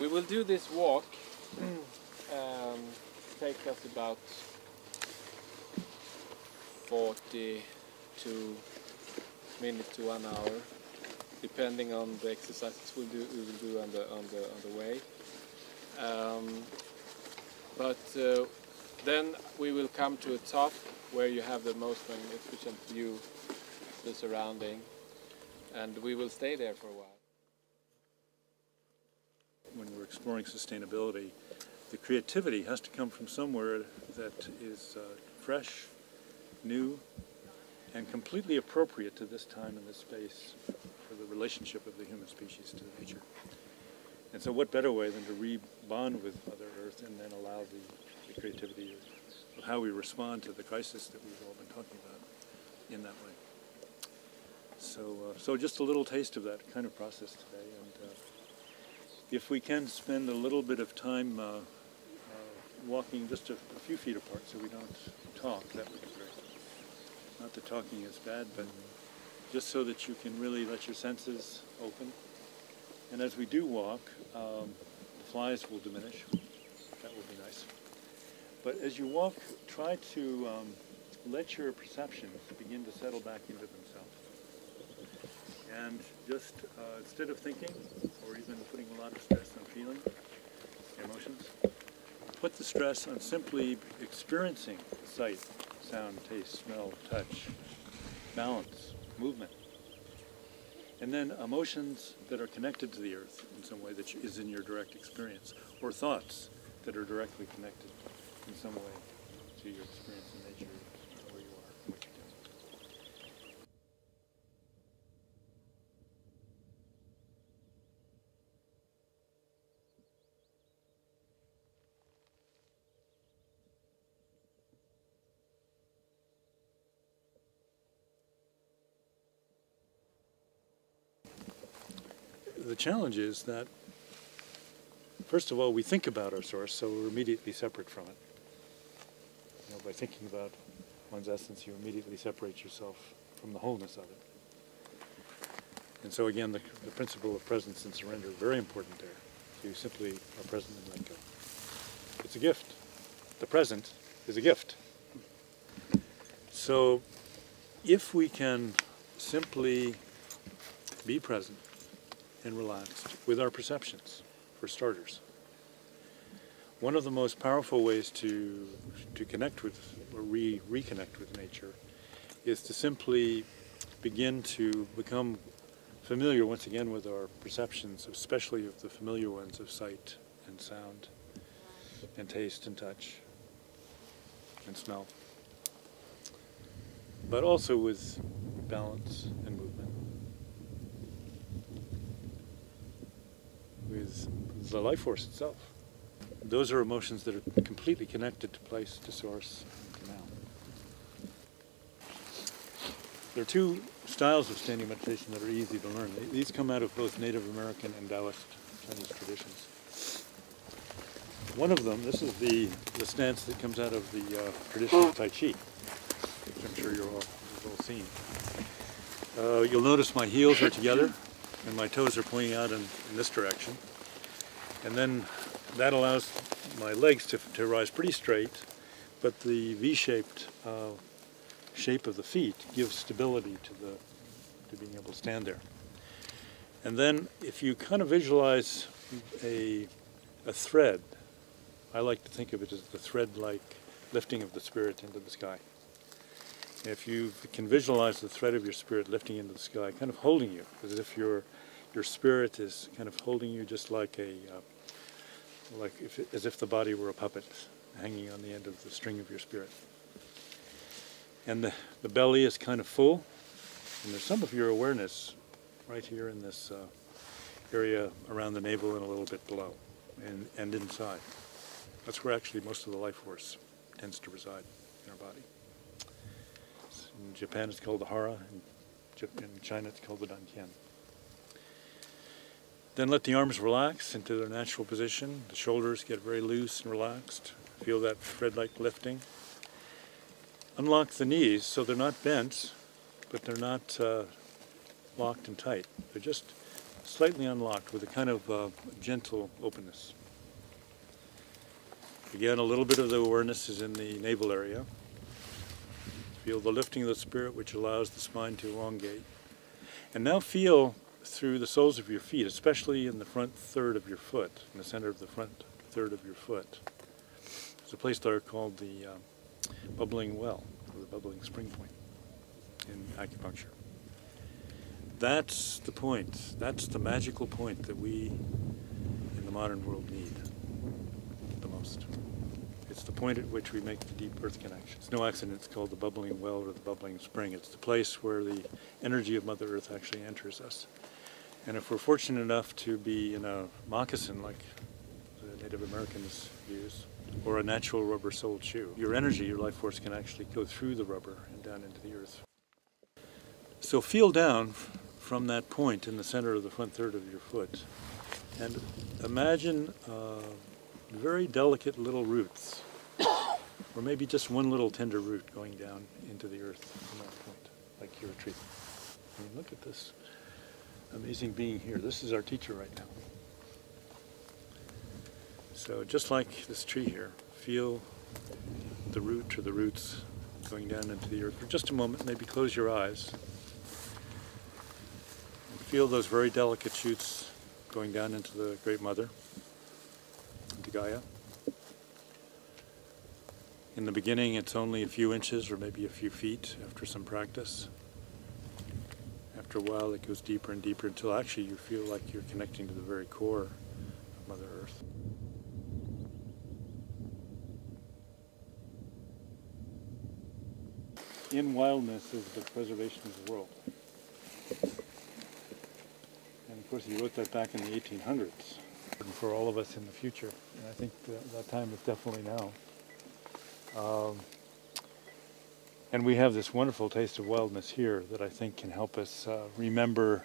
We will do this walk. Take us about 42 minutes to 1 hour, depending on the exercises we will do on the way. Then we will come to a top where you have the most magnificent view, the surrounding, and we will stay there for a while. When we're exploring sustainability, the creativity has to come from somewhere that is fresh, new, and completely appropriate to this time and this space for the relationship of the human species to nature. And so what better way than to re-bond with Mother Earth and then allow the creativity of how we respond to the crisis that we've all been talking about in that way. So just a little taste of that kind of process today. And if we can spend a little bit of time walking just a few feet apart so we don't talk, that would be great. Not that talking is bad, but just so that you can really let your senses open. And as we do walk, the flies will diminish. That will be nice. But as you walk, try to let your perceptions begin to settle back into themselves. And just instead of thinking, or even putting a lot of stress on feeling, emotions, put the stress on simply experiencing sight, sound, taste, smell, touch, balance, movement. And then emotions that are connected to the earth in some way that is in your direct experience, or thoughts that are directly connected in some way to your experience in nature, where you are, what you're doing. The challenge is that, first of all, we think about our source, so we're immediately separate from it. You know, by thinking about one's essence, you immediately separate yourself from the wholeness of it. And so again, the principle of presence and surrender is very important there. You simply are present and let go. It's a gift. The present is a gift. So if we can simply be present and relaxed with our perceptions, for starters. One of the most powerful ways to connect with, or reconnect with nature, is to simply begin to become familiar once again with our perceptions, especially of the familiar ones of sight and sound and taste and touch and smell, but also with balance and movement, with the life force itself. Those are emotions that are completely connected to place, to source, and to now. There are two styles of standing meditation that are easy to learn. These come out of both Native American and Taoist Chinese traditions. One of them, this is the stance that comes out of the tradition of Tai Chi, which I'm sure you've all seen. You'll notice my heels are together and my toes are pointing out in this direction. And then that allows my legs to rise pretty straight, but the V-shaped shape of the feet gives stability to being able to stand there. And then if you kind of visualize a thread, I like to think of it as the thread-like lifting of the spirit into the sky. If you can visualize the thread of your spirit lifting into the sky, kind of holding you, as if your spirit is kind of holding you, just like as if the body were a puppet hanging on the end of the string of your spirit. And the belly is kind of full, and there's some of your awareness right here in this area around the navel and a little bit below, and inside. That's where actually most of the life force tends to reside in our body. In Japan it's called the hara, in China it's called the dantian. Then let the arms relax into their natural position. The shoulders get very loose and relaxed. Feel that thread-like lifting. Unlock the knees so they're not bent, but they're not locked and tight. They're just slightly unlocked with a kind of gentle openness. Again, a little bit of the awareness is in the navel area. Feel the lifting of the spirit, which allows the spine to elongate. And now feel through the soles of your feet, especially in the front third of your foot, in the center of the front third of your foot. There's a place there called the bubbling well, or the bubbling spring point in acupuncture. That's the point. That's the magical point that we in the modern world need the most. It's the point at which we make the deep earth connection. It's no accident it's called the bubbling well or the bubbling spring. It's the place where the energy of Mother Earth actually enters us. And if we're fortunate enough to be in a moccasin like the Native Americans use, or a natural rubber-soled shoe, your energy, your life force can actually go through the rubber and down into the earth. So feel down from that point in the center of the front third of your foot and imagine very delicate little roots, or maybe just one little tender root going down into the earth from that point, like you're a tree. I mean, look at this amazing being here. This is our teacher right now. So just like this tree here, feel the root or the roots going down into the earth for just a moment. Maybe close your eyes. And feel those very delicate shoots going down into the Great Mother, into Gaia. In the beginning, it's only a few inches or maybe a few feet after some practice. After a while, it goes deeper and deeper until actually you feel like you're connecting to the very core of Mother Earth. In wildness is the preservation of the world. And of course, he wrote that back in the 1800s for all of us in the future. And I think that time is definitely now. And we have this wonderful taste of wildness here that I think can help us remember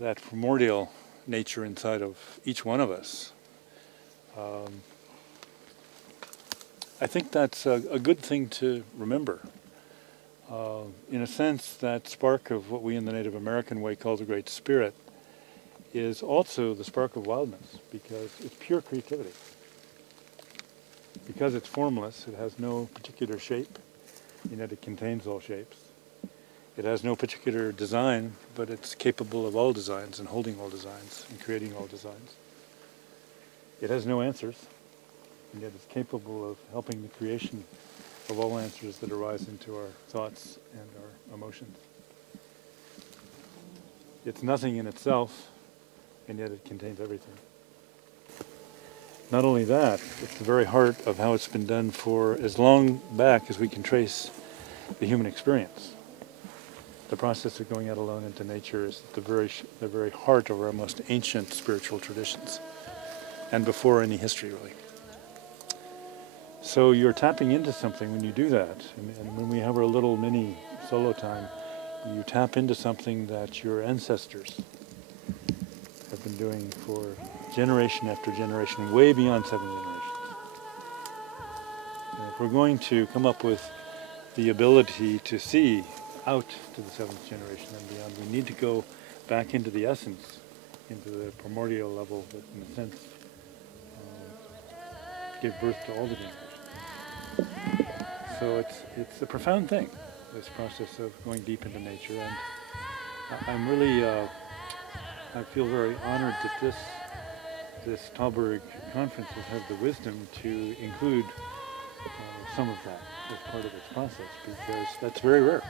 that primordial nature inside of each one of us. I think that's a good thing to remember. In a sense, that spark of what we in the Native American way call the Great Spirit is also the spark of wildness, because it's pure creativity. Because it's formless, it has no particular shape, and yet it contains all shapes. It has no particular design, but it's capable of all designs and holding all designs and creating all designs. It has no answers, and yet it's capable of helping the creation of all answers that arise into our thoughts and our emotions. It's nothing in itself, and yet it contains everything. Not only that, it's the very heart of how it's been done for as long back as we can trace the human experience. The process of going out alone into nature is the very heart of our most ancient spiritual traditions, and before any history, really. So you're tapping into something when you do that, and when we have our little mini solo time, you tap into something that your ancestors have been doing for generation after generation, way beyond 7 generations. And if we're going to come up with the ability to see out to the 7th generation and beyond, we need to go back into the essence, into the primordial level that, in a sense, gave birth to all the generations. So it's a profound thing, this process of going deep into nature, and I'm really, I feel very honored that this Tällberg conference has had the wisdom to include some of that as part of its process, because that's very rare.